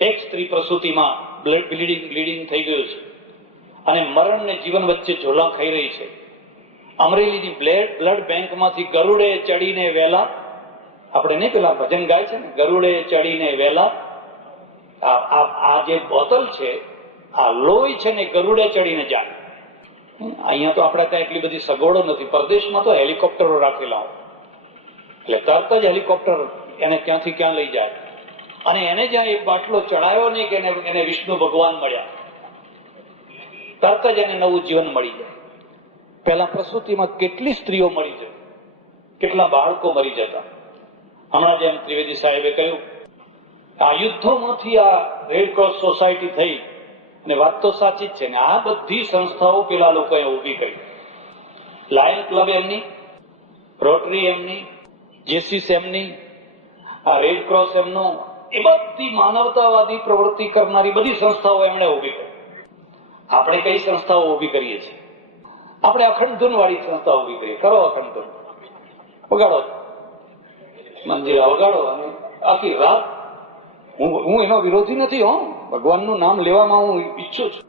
એક સ્ત્રી પ્રસૂતિમાં બ્લીડિંગ થઈ ગયું છે અને મરણ ને જીવન વચ્ચે ઝોલા ખાઈ રહી છે. અમરેલીની બ્લડ બેંકમાંથી ગરુડે ચડીને વેલા, આપણે નહીં પેલા ભજન ગાય છે ને, ગરુડે ચડીને વેલા, આ જે બોટલ છે, આ લોહી છે ને ગરુડે ચડીને જાય. અહીંયા તો આપણે ત્યાં એટલી બધી સગવડો નથી. પરદેશમાં તો હેલિકોપ્ટરો રાખેલા હોય, એટલે તરત જ હેલિકોપ્ટર એને ક્યાંથી ક્યાં લઈ જાય. અને એને જ્યાં એક બાટલો ચડાયો નહીં કે એને વિષ્ણુ ભગવાન મળ્યા, તરત જ એને નવું જીવન મળી જાય. પહેલા પ્રસૂતિમાં કેટલી સ્ત્રીઓ મરી જાય, કેટલા બાળકો મરી જતા. હમણાં જેમ ત્રિવેદી સાહેબે કહ્યું, આ યુદ્ધોમાંથી આ રેડક્રોસ સોસાયટી થઈ, અને વાત તો સાચી જ છે ને. આ બધી સંસ્થાઓ પેલા લોકોએ ઉભી કરી. લાયન ક્લબ એમની, રોટરી એમની, જેસીસ એમની, આ રેડક્રોસ એમનો, એ બધી માનવતાવાદી પ્રવૃત્તિ કરનારી બધી સંસ્થાઓ એમણે ઉભી કરી. આપણે કઈ સંસ્થાઓ ઉભી કરીએ છીએ? આપણે અખંડ ધૂન વાળી સંસ્થા ઉભી કરીએ. કરો અખંડ ધૂન, વગાડો, મંજીરા વગાડો, અને આખી રાત. હું એનો વિરોધી નથી હો, ભગવાનનું નામ લેવામાં હું ઈચ્છું છું.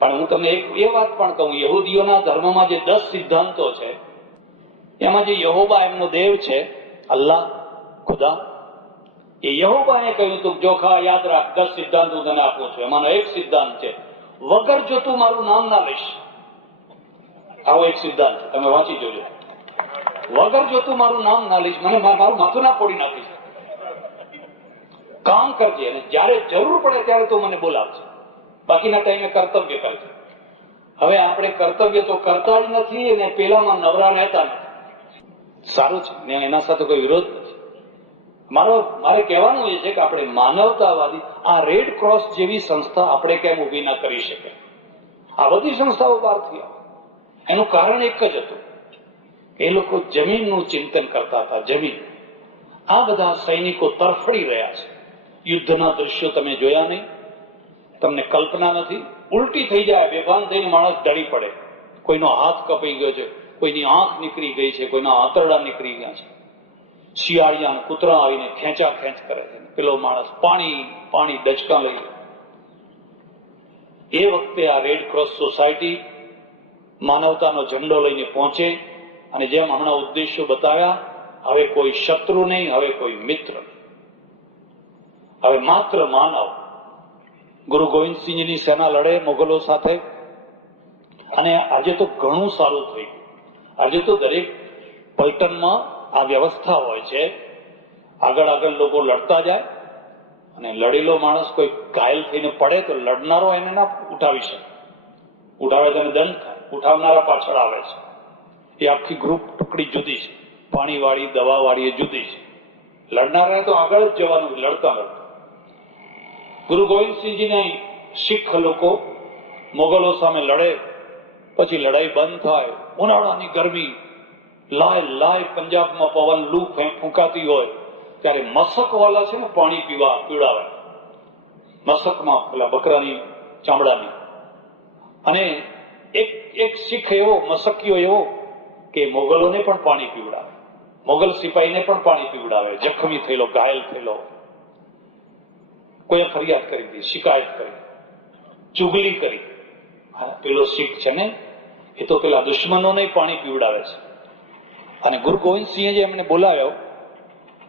પણ હું તમને એ વાત પણ કહું, યહૂદીઓના ધર્મમાં જે 10 સિદ્ધાંતો છે, એમાં જે યહોવા એમનો દેવ છે, અલ્લાહ, ખુદા, એ યહોવાએ કહ્યું તું જોખા યાદ રાખ, 10 સિદ્ધાંત હું તને આપું છું. એમાંનો એક સિદ્ધાંત છે, વગર જો તું મારું નામ ના લઈશ. આવો એક સિદ્ધાંત છે, તમે વાંચી જોજો. વગર જો તું મારું નામ ના લઈશ, મને મારું માથું ના ફોડી નાખીશ. કામ કરજે અને જયારે જરૂર પડે ત્યારે તું મને બોલાવજે, બાકીના ટાઈમે કર્તવ્ય કરજે. હવે આપણે કર્તવ્ય તો કરતા જ નથી અને પેલામાં નવરા રહેતા નથી. સારું છે ને, એના સાથે કોઈ વિરોધ નથી. મારે કહેવાનું એ છે કે આપણે માનવતાવાદી આ રેડ ક્રોસ જેવી સંસ્થા આપણે કેમ ઉભી ના કરી શકે? આ બધી સંસ્થાઓ બહારથી આવે. એનું કારણ એક જ હતું, એ લોકો જમીનનું ચિંતન કરતા હતા. જમીન. આ બધા સૈનિકો તરફડી રહ્યા છે. યુદ્ધના દ્રશ્યો તમે જોયા નહીં, તમને કલ્પના નથી. ઉલટી થઈ જાય, બેભાન થઈને માણસ ડરી પડે. કોઈનો હાથ કપાઈ ગયો છે, કોઈની આંખ નીકળી ગઈ છે, કોઈના આંતરડા નીકળી ગયા છે. શિયાળિયા કૂતરા આવીને ખેંચા ખેંચ કરે છે. પેલો માણસ પાણી ડચકા લઈ લે. એ વખતે આ રેડ ક્રોસ સોસાયટી માનવતાનો ઝંડો લઈને પહોંચે, અને જેમ હમણાં ઉદ્દેશ્યો બતાવ્યા, હવે કોઈ શત્રુ નહીં, હવે કોઈ મિત્ર, હવે માત્ર માનવ. ગુરુ ગોવિંદસિંહજીની સેના લડે મોગલો સાથે, અને આજે તો ઘણું સારું થયું. આજે તો દરેક પલટનમાં આ વ્યવસ્થા હોય છે. આગળ લોકો લડતા જાય, અને લડેલો માણસ કોઈ ઘાયલ થઈને પડે તો લડનારો એને ના ઉઠાવી શકે. ઉઠાવે તો એને દંડ થાય, ઉઠાવનારા પાછળ આવે છે. એ આખી ગ્રુપ ટુકડી જુદી છે, પાણીવાળી, દવાવાળી એ જુદી છે. લડનારાએ તો આગળ જ જવાનું, લડતા. ગુરુ ગોવિંદસિંહજીને શીખ લોકો મોગલો સામે લડે, પછી લડાઈ બંધ થાય. ઉનાળાની ગરમી, લાય પંજાબમાં પવન લૂ ફૂંકાતી હોય, ત્યારે મસક વાળા છે ને પાણી પીવડાવે. મસકમાં પેલા બકરાની ચામડાની. અને એક શીખ એવો, મસકીયો એવો કે મોગલોને પણ પાણી પીવડાવે, મોગલ સિપાહીને પણ પાણી પીવડાવે. જખમી થયેલો, ઘાયલ થયેલો, કોઈ ફરિયાદ કરી દીધી, શિકાયત કરી, ચુગલી કરી. પેલો શીખ છે ને, એ તો પેલા દુશ્મનોને પાણી પીવડાવે છે. અને ગુરુ ગોવિંદસિંહે જે એમને બોલાવ્યો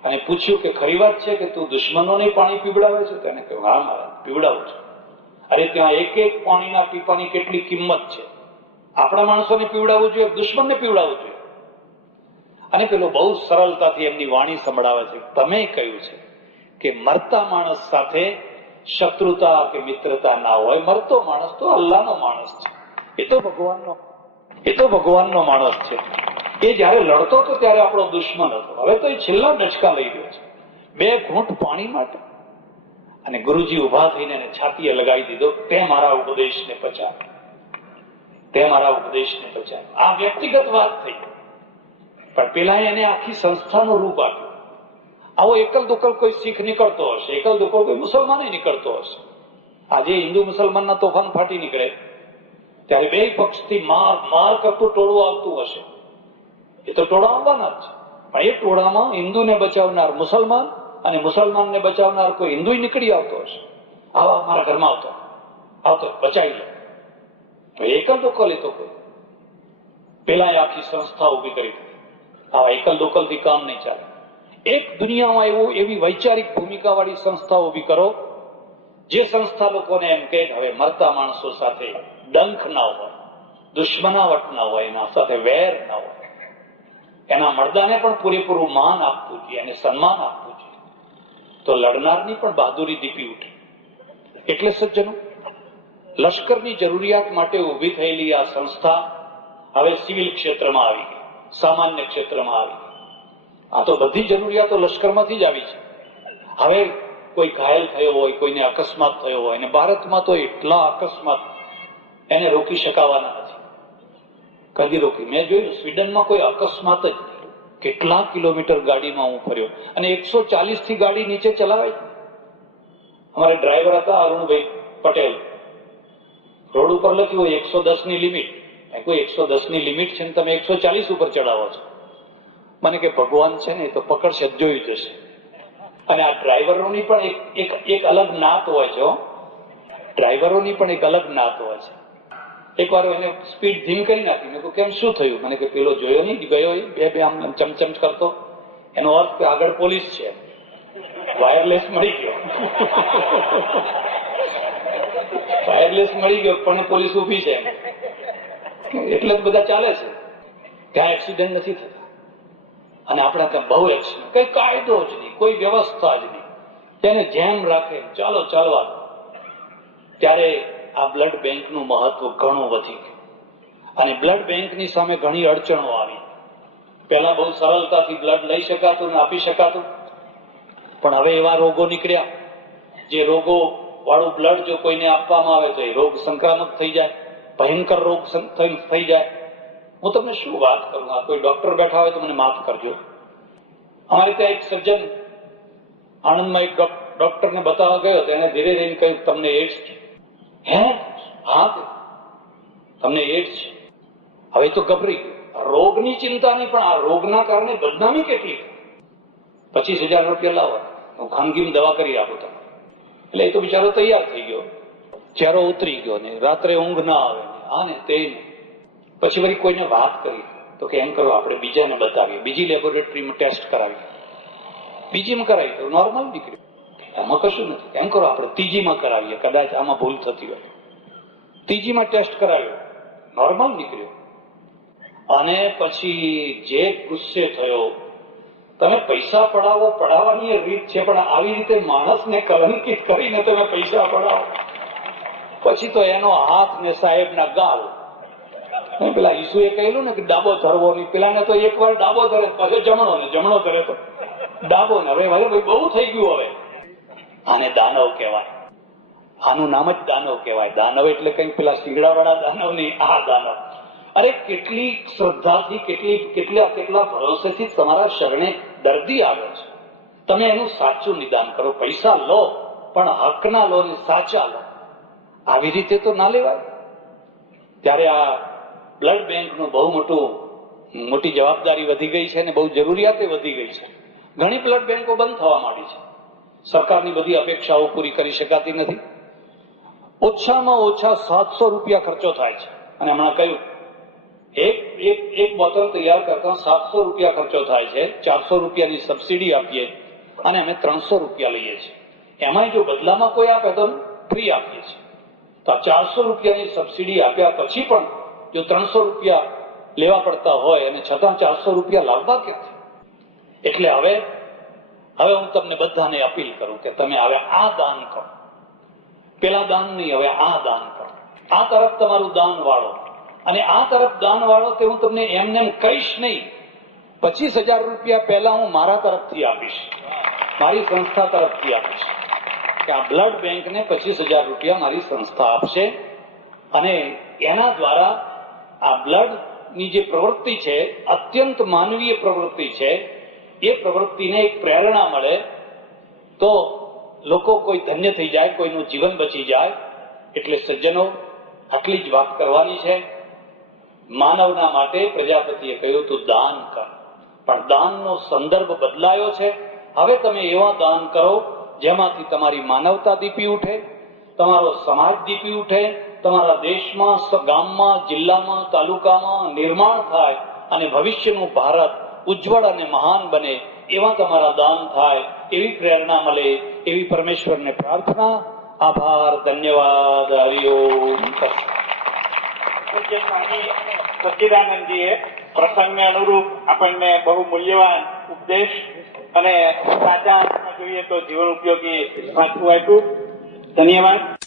અને પૂછ્યું કે ખરી વાત છે કે તું દુશ્મનોને પાણી પીવડાવે છે? તેને કહ્યું, હા મહારાજ, પીવડાવું છું. અરે ત્યાં એક પાણીના પીપાની કેટલી કિંમત છે. આપણા માણસોને પીવડાવવું જોઈએ, દુશ્મનને પીવડાવવું જોઈએ. અને પેલો બહુ સરળતાથી એમની વાણી સંભળાવે છે, તમે કહ્યું છે કે મરતા માણસ સાથે શત્રુતા કે મિત્રતા ના હોય. મરતો માણસ તો અલ્લાહનો માણસ છે, એ તો ભગવાનનો માણસ છે. એ જયારે લડતો હતો ત્યારે આપણો દુશ્મન હતો. હવે તો એ છેલ્લા ડચકા લઈ રહ્યો છે 2 ઘૂંટ પાણી માટે. અને ગુરુજી ઉભા થઈને એને છાતીએ લગાવી દીધો, તે મારા ઉપદેશને પચાવ, તે મારા ઉપદેશને પચાવ. આ વ્યક્તિગત વાત થઈ, પણ પેલા એને આખી સંસ્થાનું રૂપ આપ્યું. આવો એકલ દુકલ કોઈ શીખ નીકળતો હશે, એકલ દુકલ કોઈ મુસલમાન નીકળતો હશે. આજે હિન્દુ મુસલમાનના તોફાન ફાટી નીકળે ત્યારે 2 પક્ષથી માર માર કરતું ટોળું આવતું હશે. એ તો ટોળા આવવાના જ છે, પણ એ ટોળામાં હિન્દુને બચાવનાર મુસલમાન અને મુસલમાનને બચાવનાર કોઈ હિન્દુ નીકળી આવતો હશે. આવા મારા ઘરમાં આવતો બચાવી લો. એકલ દોકલ એ તો કોઈ પેલા આખી સંસ્થા ઉભી કરી. આવા એકલ દોકલથી કામ નહીં ચાલે. એક દુનિયામાં એવી વૈચારિક ભૂમિકા વાળી સંસ્થા ઉભી કરો, જે સંસ્થા લોકોને એમ કે હવે મરતા માણસો સાથે ડંખ ના હોય, દુશ્મનાવટ ના હોય, એના સાથે વેર ના હોય, એના મર્દાને પણ પૂરેપૂરું માન આપવું જોઈએ, એને સન્માન આપવું જોઈએ, તો લડનારની પણ બહાદુરી દીપી ઉઠે. એટલે સજ્જનો, લશ્કરની જરૂરિયાત માટે ઉભી થયેલી આ સંસ્થા હવે સિવિલ ક્ષેત્રમાં આવી ગઈ, સામાન્ય ક્ષેત્રમાં આવી ગઈ. આ તો બધી જરૂરિયાતો લશ્કરમાંથી જ આવી છે. હવે કોઈ ઘાયલ થયો હોય, કોઈને અકસ્માત થયો હોય, અને ભારતમાં તો એટલા અકસ્માત એને રોકી શકાવાના નથી. કદી રોકી? મેં જોયું સ્વીડનમાં કોઈ અકસ્માત જ નહીં. કેટલા કિલોમીટર ગાડીમાં હું ફર્યો, અને 140 થી ગાડી નીચે ચલાવે જ. અમારે ડ્રાઈવર હતા અરુણભાઈ પટેલ, રોડ ઉપર લખ્યું હોય 110 ની લિમિટ. કોઈ 110 ની લિમિટ છે ને તમે 140 ઉપર ચડાવો છો? મને કે ભગવાન છે ને તો પકડશે, જોઈ જશે. અને આ ડ્રાઈવરોની પણ એક અલગ નાત હોય છે. ડ્રાઈવરોની પણ એક અલગ નાત હોય છે. એક વાર એને સ્પીડ ધીમ કરી નાખી. મેં કહ્યું કેમ, શું થયું? મને કે પેલો જોયો નહીં, ગયો બે આમ ચમચમ કરતો, એનો અર્થ કે આગળ પોલીસ છે, વાયરલેસ મળી ગયો. વાયરલેસ મળી ગયો પણ પોલીસ ઉભી છે, એટલે જ બધા ચાલે છે. ત્યાં એક્સિડન્ટ નથી થતા. અને આપણા ત્યાં બહુ એક્સિડન્ટ, કઈ કાયદો જ નહીં, કોઈ વ્યવસ્થા જ નહીં, તેને જેમ રાખે ચાલો ચાલવા. ત્યારે આ બ્લડ બેંકનું મહત્વ ઘણું વધી ગયું, અને બ્લડ બેંકની સામે ઘણી અડચણો આવી. પહેલા બહુ સરળતાથી બ્લડ લઈ શકાતું ને આપી શકાતું, પણ હવે એવા રોગો નીકળ્યા, જે રોગો વાળું બ્લડ જો કોઈને આપવામાં આવે તો એ રોગ સંક્રામક થઈ જાય, ભયંકર રોગ થઈ જાય. હું તમને શું વાત કરું, આ કોઈ ડોક્ટર બેઠા હોય તો મને માફ કરજો. અમારે ત્યાં એક સજ્જન આણંદમાં એક ડોક્ટરને બતાવવા ગયો, એને ધીરે ધીરે કહ્યું તમને એડ્સ છે. હે? હા, તમને એડ્સ છે. હવે તો ગભરી ગયો. રોગની ચિંતા નહીં, પણ આ રોગના કારણે બદનામી કેટલી. 25,000 રૂપિયા લાવો, હું ખાનગીમાં દવા કરી આપું તમને. એટલે એ તો બિચારો તૈયાર થઈ ગયો, ચહેરો ઉતરી ગયો ને રાત્રે ઊંઘ ના આવે, આ ને તે. પછી વળી કોઈને વાત કરી તો કે એમ કરો આપણે બીજાને બતાવીએ, બીજી લેબોરેટરીમાં ટેસ્ટ કરાવીએ. બીજીમાં કરાવી તો નોર્મલ નીકળ્યું, એમાં કશું નથી. એમ કરો આપણે ત્રીજીમાં કરાવીએ, કદાચ આમાં ભૂલ થતી હોય. ત્રીજીમાં ટેસ્ટ કરાવ્યો, નોર્મલ નીકળ્યો. અને પછી જે ગુસ્સે થયો, તમે પૈસા પડાવો, પડાવવાની રીત છે, પણ આવી રીતે માણસને કલંકિત કરીને તમે પૈસા પડાવો. પછી તો એનો હાથ ને સાહેબના ગાલ. પેલા ઈસુએ કહેલું ને કે ડાબો ધરવો નહીં, પેલાને તો એક વાર ડાબો ધરે, પછી જમણો ને, જમણો ધરે તો ડાબો ને. હવે ભાઈ બહુ થઈ ગયું. હવે આને દાનવ કહેવાય, આનું નામ જ દાનવ કહેવાય. દાનવ એટલે કઈ પેલા શીંગડાવાળા દાનવ નહીં, આ દાનવ. અરે કેટલી શ્રદ્ધાથી, કેટલા ભરોસેથી તમારા શરણે દર્દી આવે છે. તમે એનું સાચું નિદાન કરો. પૈસા લો પણ હકના લો ને સાચા લો. આવી રીતે તો ના લેવાય. ત્યારે આ બ્લડ બેંકનું બહુ મોટી જવાબદારી વધી ગઈ છે, અને બહુ જરૂરિયાતે વધી ગઈ છે. ઘણી બ્લડ બેંકો બંધ થવા માંડી છે. સરકારની બધી અપેક્ષાઓ પૂરી કરી શકાતી નથી. ઓછામાં ઓછા 700 રૂપિયા ખર્ચો થાય છે. અને હમણાં કહ્યું એક બોટલ તૈયાર કરતા 700 રૂપિયા ખર્ચો થાય છે. 400 રૂપિયાની સબસિડી આપીએ અને અમે 300 રૂપિયા લઈએ છીએ. એમાં જો બદલામાં કોઈ આપે તો ફ્રી આપીએ છીએ. તો 400 રૂપિયાની સબસિડી આપ્યા પછી પણ જો 300 રૂપિયા લેવા પડતા હોય અને છતાં 400 રૂપિયા લાવવા ક્યાંથી? એટલે હવે હું તમને બધાને અપીલ કરું કે તમે હવે આ દાન કરો. પેલા દાન નહીં, હવે આ દાન કરો. આ તરફ તમારું દાન વાળો, અને આ તરફ દાન વાળો તે હું તમને એમને કહીશ નહીં. 25,000 રૂપિયા પહેલા હું મારા તરફથી આપીશ, મારી સંસ્થા તરફથી આપીશ, કે આ બ્લડ બેંકને 25,000 રૂપિયા મારી સંસ્થા આપશે અને એના દ્વારા આ બ્લડની જે પ્રવૃત્તિ છે, અત્યંત માનવીય પ્રવૃત્તિ છે, એ પ્રવૃત્તિને એક પ્રેરણા મળે તો લોકો કોઈ ધન્ય થઈ જાય, કોઈનું જીવન બચી જાય. એટલે સજ્જનો, આટલી જ વાત કરવાની છે. માનવના માટે પ્રજાપતિએ કહ્યું તું દાન કર, પણ દાનનો સંદર્ભ બદલાયો છે. હવે તમે એવા દાન કરો જેમાંથી તમારી માનવતા દીપી ઉઠે, તમારો સમાજ દીપી ઉઠે, તમારા દેશમાં, ગામમાં, જિલ્લામાં, તાલુકામાં નિર્માણ થાય અને ભવિષ્યનું ભારત ઉજ્જવળ અને મહાન બને એવા તમારા દાન થાય, એવી પ્રેરણા મળે, એવી પરમેશ્વરને પ્રાર્થના. આભાર, ધન્યવાદ. હરિઓમ. પૂજ્ય સ્વામી સચ્ચિદાનંદજીએ પ્રસંગને અનુરૂપ આપણને બહુ મૂલ્યવાન ઉપદેશ અને સાચા અર્થમાં જોઈએ તો જીવન ઉપયોગી વાંચવું આપ્યું. ધન્યવાદ.